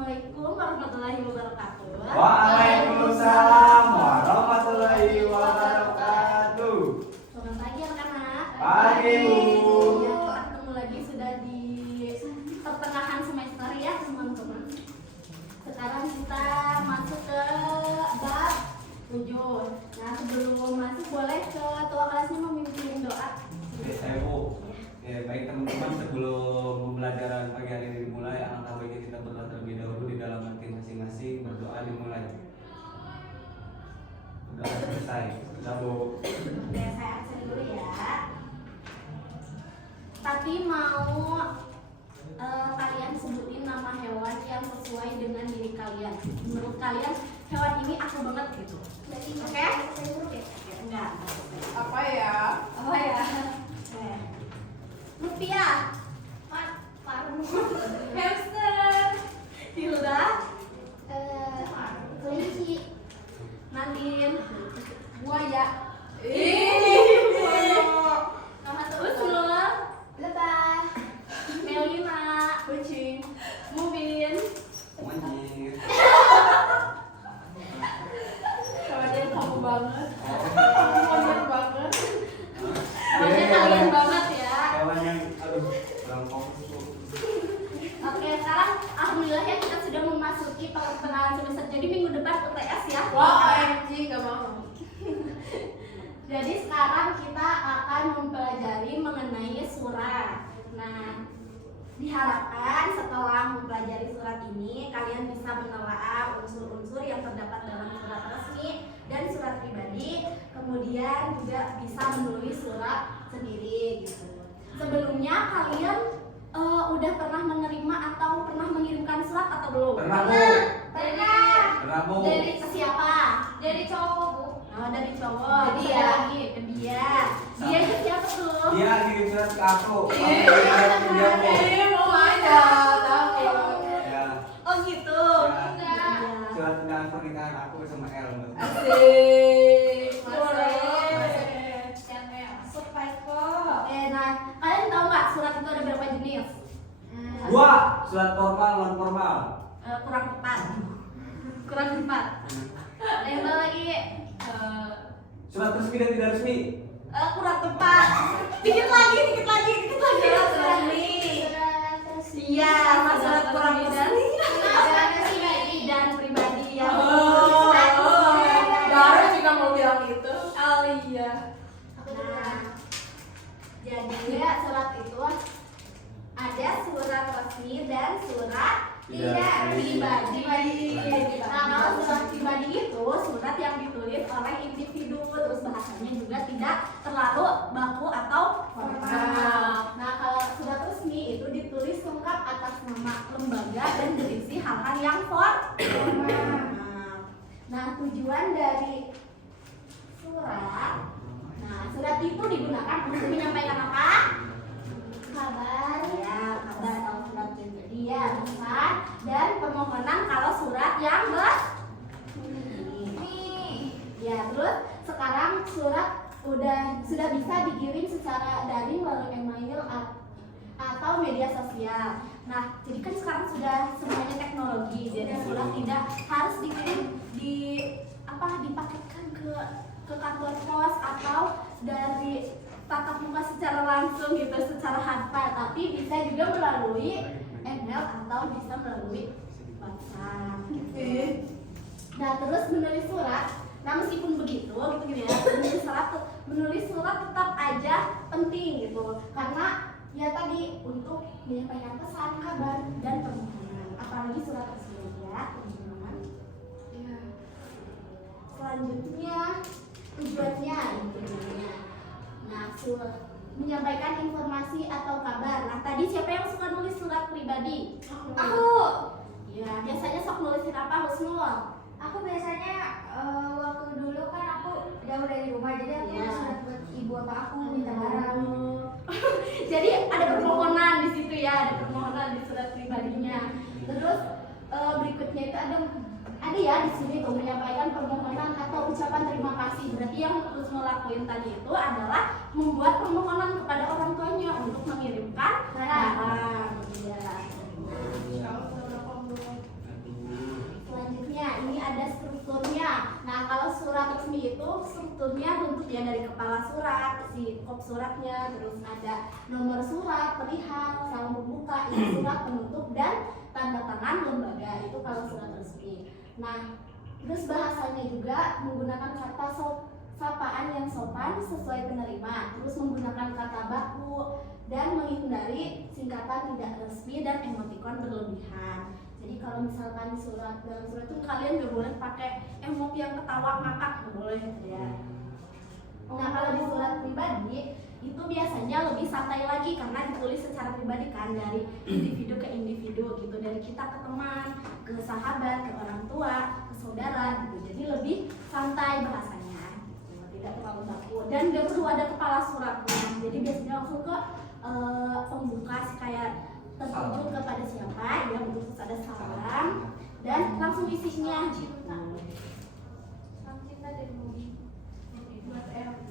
Assalamualaikum warahmatullahi wabarakatuh. Waalaikumsalam warahmatullahi wabarakatuh. Selamat pagi anak-anak. Pagi, Bu. Ya, kita ketemu lagi sudah di pertengahan semester ya teman-teman. Sekarang kita masuk ke bab 7. Nah, sebelum masuk boleh ketua kelasnya memimpin doa. Saya Bu. Ya, baik teman-teman, sebelum pembelajaran pagi hari ini dimulai, alangkah baiknya kita berdoa terlebih dahulu di dalam hati masing-masing. Berdoa dimulai. Berdoa selesai. Sudah Bu. Oke, saya absen dulu ya. Tapi mau kalian sebutin nama hewan yang sesuai dengan diri kalian. Menurut kalian hewan ini aku banget gitu. Oke? Enggak. Apa ya? Apa ya? Oke. Rupiah. Paru. Hamster. Hilda. Kelinci. Nadine. Buaya. Nama Usul. Lebah. Melina. Kucing. Mubin. Monyet. Kawannya kamu banget. Kamu banget. Namanya kalian banget ya. Hewan yang kurang fokus Bu. Oke, sekarang alhamdulillah ya kita sudah memasuki pertengahan semester. Jadi minggu depan UTS ya. Wah, OMG gak mau. Jadi sekarang kita akan mempelajari mengenai surat. Nah, diharapkan setelah mempelajari surat ini kalian bisa menelaah unsur-unsur yang terdapat dalam surat resmi dan surat pribadi, kemudian juga bisa menulis surat sendiri gitu. Sebelumnya kalian udah pernah menerima atau pernah mengirimkan surat atau belum? Pernah Bu. Pernah. Pernah Bu. Dari siapa? Dari cowok, Bu. Oh, dari cowok. Ke dia. Lagi ke dia. Dia itu siapa tuh? Dia kirim surat ke aku. Aku kirim ke dia Bu. Mau aja, tapi. Ya. Oh gitu. Ya. Iya. Surat undangan pernikahan aku sama El. Asik. Nah, kalian tahu nggak surat itu ada berapa jenis? Dua, surat formal non formal. Kurang tepat. Kurang tepat. Yang tahu lagi? Surat resmi dan tidak resmi. Kurang tepat. Dikit lagi. Surat resmi. Iya, sama surat kurang resmi. Dan pribadi ya. Baru juga mau bilang gitu. Oh iya. Nah, jadi ya surat itu ada surat resmi dan surat tidak pribadi. Nah, kalau surat pribadi itu surat yang ditulis oleh individu, terus bahasanya juga tidak terlalu baku atau formal. Nah, kalau surat resmi itu ditulis lengkap atas nama lembaga dan berisi hal-hal yang formal. Nah, tujuan dari surat, nah surat itu digunakan untuk menyampaikan apa? Kabar ya, kabar atau surat pribadi ya, pesan dan permohonan kalau surat yang ya. Terus sekarang surat sudah bisa dikirim secara daring melalui email atau media sosial. Nah, jadi kan sekarang sudah semuanya teknologi, jadi surat tidak harus dikirim dipaketkan ke kantor pos atau dari tatap muka secara langsung gitu, secara hafal, tapi bisa juga melalui email atau bisa melalui WhatsApp gitu. Nah, terus menulis surat, nah meskipun begitu gitu ya, menulis surat tetap aja penting gitu, karena ya tadi untuk menyampaikan pesan, kabar dan permohonan, apalagi surat resmi ya teman-teman. Ya. Selanjutnya tujuannya intinya. Nah, menyampaikan informasi atau kabar. Nah, tadi siapa yang suka nulis surat pribadi? Aku. Ya, biasanya sok nulisin apa, Husnul? Aku biasanya waktu dulu kan aku jauh dari rumah, jadi aku surat buat ibu apa aku minta barang. Jadi ada permohonan di situ ya, ada permohonan di surat pribadinya. Terus berikutnya itu ada ya di sini tuh menyampaikan permohonan atau ucapan terima kasih. Berarti yang harus melakukan tadi itu adalah membuat permohonan kepada orang tuanya untuk mengirimkan barang. Ya. sebelumnya bentuk ya dari kepala surat, isi kop suratnya, terus ada nomor surat, perihal, salam pembuka, isi surat penutup dan tanda tangan lembaga. Itu kalau surat resmi. Nah, terus bahasanya juga menggunakan kata sapaan yang sopan sesuai penerima, terus menggunakan kata baku dan menghindari singkatan tidak resmi dan emotikon berlebihan. Jadi kalau misalkan di dalam surat itu kalian gak boleh pakai emot yang ketawa ngakak, gak boleh gitu ya. Nah kalau di surat pribadi itu biasanya lebih santai lagi karena ditulis secara pribadi kan, dari individu ke individu gitu, dari kita ke teman, ke sahabat, ke orang tua, ke saudara gitu. Jadi lebih santai bahasanya gitu, tidak terlalu baku dan gak perlu ada kepala suratnya. Jadi biasanya langsung ke pembuka kayak tertuju kepada siapa ya, bentuk ada salam dan langsung isinya cinta.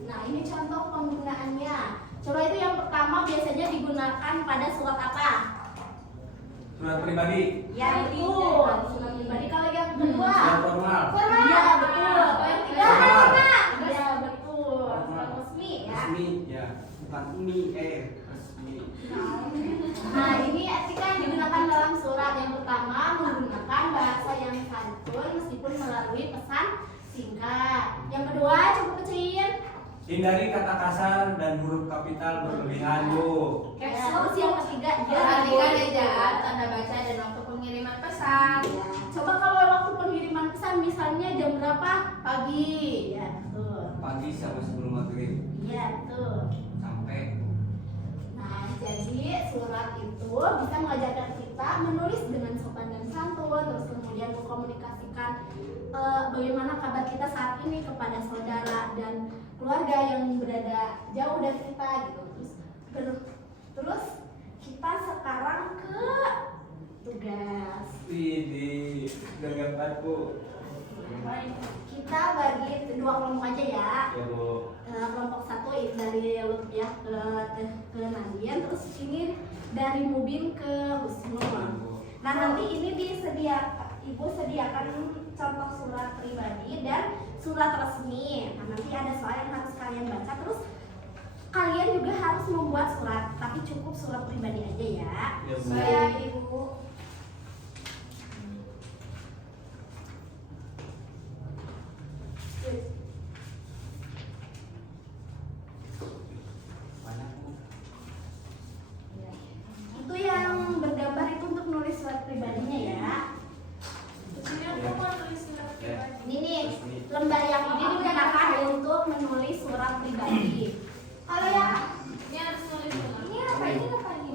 Nah ini contoh penggunaannya. Coba itu yang pertama biasanya digunakan pada surat apa? Surat pribadi. Ya betul, surat pribadi. Kalau yang kedua? Surat formal. Ya betul. Kalau yang ketiga? Formal. Ya betul. Surat resmi ya. Resmi ya, bukan resmi. Nah ini etika yang digunakan dalam surat. Yang pertama menggunakan bahasa yang santun meskipun melalui pesan singkat. Yang kedua cukup kecil. Hindari kata kasar dan huruf kapital berlebihan bu. Ya, terus yang ketiga Perhatikan ejaan, tanda baca dan waktu pengiriman pesan. Ya. Coba kalau waktu pengiriman pesan misalnya jam berapa? Pagi. Ya betul. Pagi sama sebelum maghrib Ya betul. sampai. Nah, jadi surat itu bisa mengajarkan kita menulis dengan sopan dan santun, terus kemudian mengkomunikasikan bagaimana kabar kita saat ini kepada saudara dan keluarga yang berada jauh dari kita gitu. Terus kita sekarang ke tugas. Widih, udah gambar bu. Kita bagi dua kelompok aja ya. Ya bu. Kelompok satu dari Lutfi ya ke Nadian, terus ini dari Mubin ke Husnul. Nah nanti ini Ibu sediakan contoh surat pribadi dan surat resmi. Nah nanti ada soal yang harus kalian baca, terus kalian juga harus membuat surat, tapi cukup surat pribadi aja ya. Ya, Bu. Saya Ibu. Itu yang bergambar itu untuk nulis surat pribadinya ya. Ini nih, lembar yang ini digunakan untuk menulis surat pribadi. Kalau yang Ini harus nulis ulang. ini apa ini?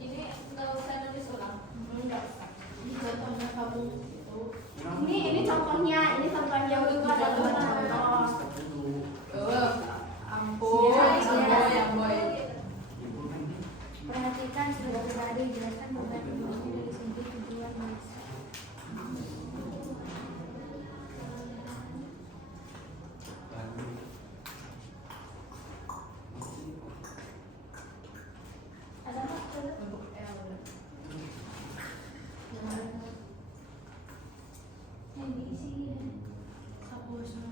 Ini nggak usah nulis ulang. Enggak usah. Ini contohnya kamu itu. Ini contohnya itu ada dua contoh. Ampun, Iya. yang boy. Perhatikan surat pribadi, jelaskan beberapa informasi dari segi tujuan nulis. Ada apa? Bentuk L. Yang diisi Hapusnya.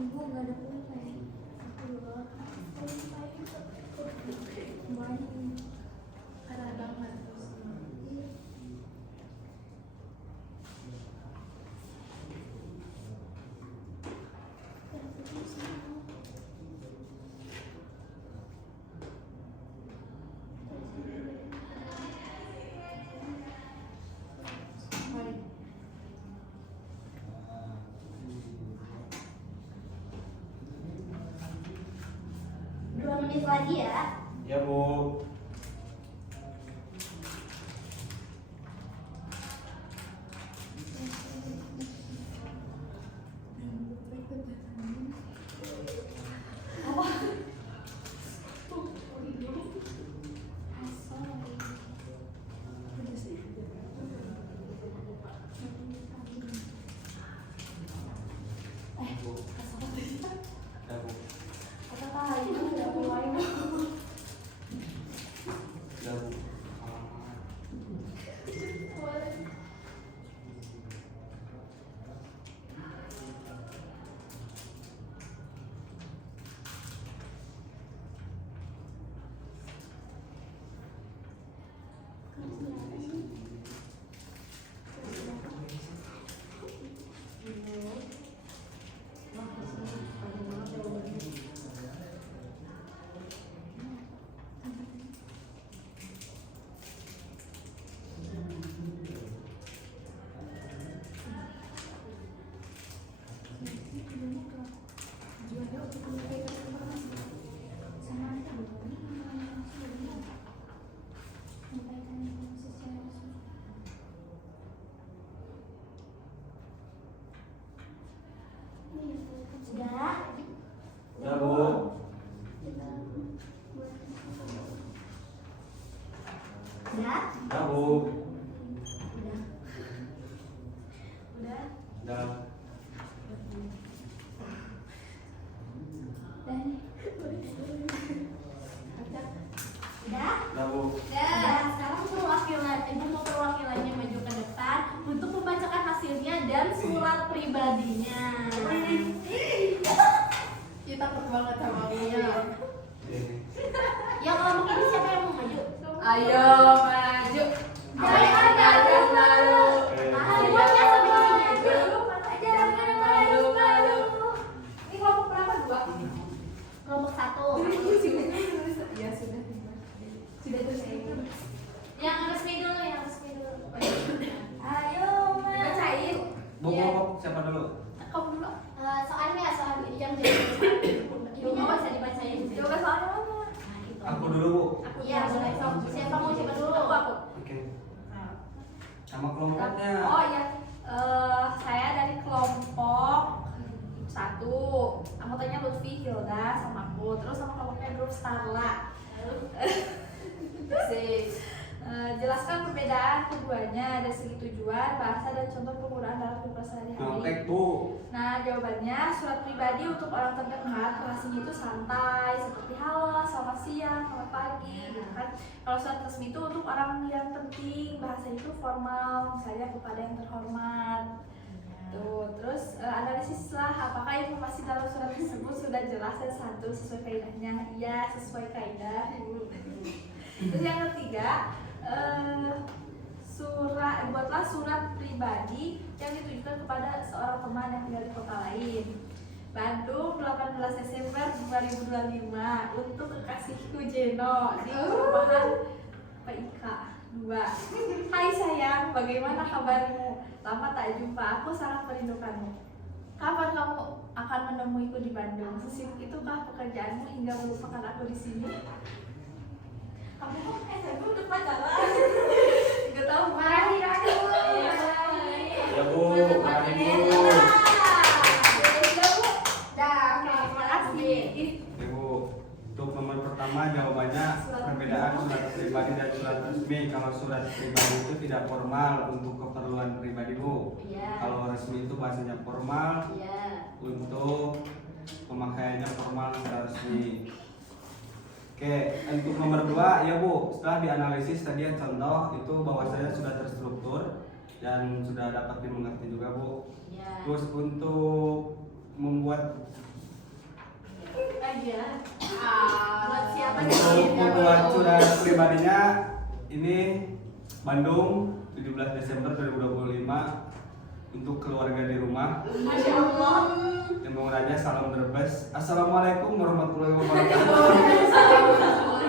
Ibu nggak ada pulsa ya? Banyak. Ada banget terus. Dua menit lagi ya. Ya bu. Bu. Ya bu. Udah. Udah Bu. Udah. Udah Bu. Udah. Udah. Udah. Udah. Udah Bu. Udah. Sekarang perwakilan ibu mau perwakilannya maju ke depan untuk membacakan hasilnya dan surat pribadinya. Kita takut banget sama Mia. Ya kalau begini siapa yang mau maju? Ayo maju. Jangan malu. Semuanya sampai sini aja. Jangan malu-malu. Ini kelompok berapa? 2? Kelompok 1. Ya sudah. Sudah terus ini. Yang resmi dulu, yang resmi dulu. Ayo, Bacain. Bu, siapa dulu? Kamu dulu. Soalnya yang jadi ibu mau bisa dibacain. Coba soalnya mana? Nah, itu. Aku dulu Bu. Iya, boleh sok. Siapa mau coba dulu? Aku. Oke. Sama kelompoknya. Oh iya. Saya dari kelompok 1. Anggotanya Lutfi, Hilda, sama aku. Terus sama kelompoknya grup Starla. Jelaskan perbedaan keduanya dari segi tujuan, bahasa, dan contoh penggunaan dalam kehidupan sehari-hari. Nyontek Bu. Nah, jawabannya surat pribadi untuk orang terdekat bahasanya itu santai, seperti halo, selamat siang, selamat pagi, gitu kan. Kalau surat resmi itu untuk orang yang penting, bahasanya itu formal, misalnya kepada yang terhormat. Tuh, terus analisislah apakah informasi dalam surat tersebut sudah jelas dan santun sesuai kaidahnya. Iya, sesuai kaidah. Terus yang ketiga, buatlah surat pribadi yang ditujukan kepada seorang teman yang tinggal di kota lain. Bandung, 18 Desember 2025 untuk kekasihku Jeno di perumahan PIK 2. Hai sayang, bagaimana kabarmu? Lama tak jumpa, aku sangat merindukanmu. Kapan kamu akan menemuiku di Bandung? Sesibuk itukah pekerjaanmu hingga melupakan aku di sini? Kamu kok SMP udah pacaran? Gak tau, marahin aku. Ya Bu, mari Bu. Terima kasih. Oke Bu. Untuk nomor pertama jawabannya perbedaan surat pribadi dan surat resmi. Kalau surat pribadi itu tidak formal untuk keperluan pribadi Bu. Iya. Kalau resmi itu bahasanya formal, Iya. untuk pemakaiannya formal secara resmi. Oke, untuk nomor 2 ya Bu, setelah dianalisis tadi yang contoh itu bahwasanya sudah terstruktur dan sudah dapat dimengerti juga Bu. Iya. Terus untuk membuat Aja. Buat siapa untuk nih? membuat surat pribadinya ini Bandung 17 Desember 2025 untuk keluarga di rumah. Masya Allah. Yang mau raja salam Brebes. Assalamualaikum warahmatullahi wabarakatuh.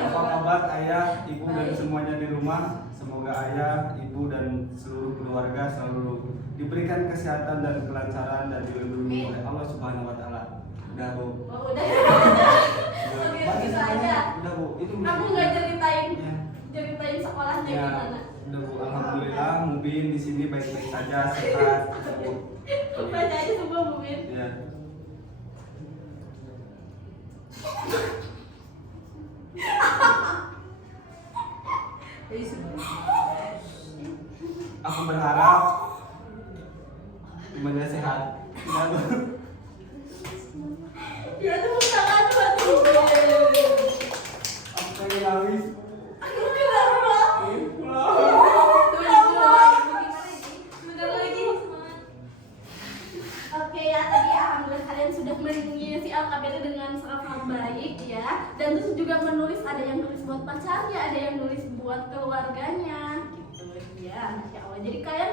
Apa kabar ayah, ibu dan semuanya di rumah? Semoga ayah, ibu dan seluruh keluarga selalu diberikan kesehatan dan kelancaran dan dilindungi oleh Allah Subhanahu wa taala. Udah Bu. Oh, udah. Udah. Oke, Baca gitu semuanya. aja. Udah Bu. Itu Aku nggak ceritain Ya. sekolahnya Ya, gimana. udah Bu. Alhamdulillah Mubin di sini baik-baik saja, sehat. Bu. Baca aja semua mungkin. Ya. Aku berharap semuanya sehat. Ya, Bu. Ya tuh tangan tuh. Aku pengen nangis. Aku kenapa? Bentar lagi. Oke ya, tadi alhamdulillah kalian sudah mengisi LKBT dengan sangat baik ya. Dan terus juga menulis, ada yang nulis buat pacarnya, ada yang nulis buat keluarganya gitu ya. Masya Allah. Jadi kalian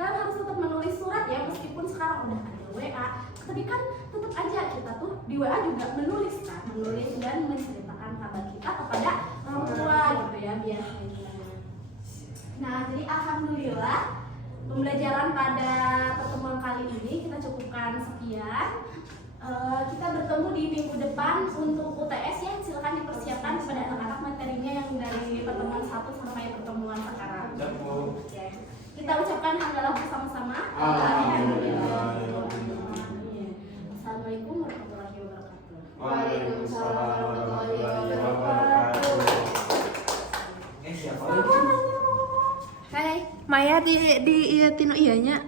harus tetap menulis surat ya, meskipun sekarang udah ada WA. Tapi kan tetap aja kita tuh di WA juga menulis kan, menulis dan menceritakan kabar kita kepada orang tua gitu ya biasanya. Nah, jadi alhamdulillah pembelajaran pada pertemuan kali ini kita cukupkan sekian. Kita bertemu di minggu depan untuk UTS ya. Silakan dipersiapkan kepada anak-anak materinya yang dari pertemuan 1 sampai pertemuan sekarang. Oke. Kita ucapkan hamdalah bersama-sama. Alhamdulillah. Assalamualaikum warahmatullahi wabarakatuh. warahmatullahi wabarakatuh. Siapa lagi? Hai, Maya di iya tinu iyanya.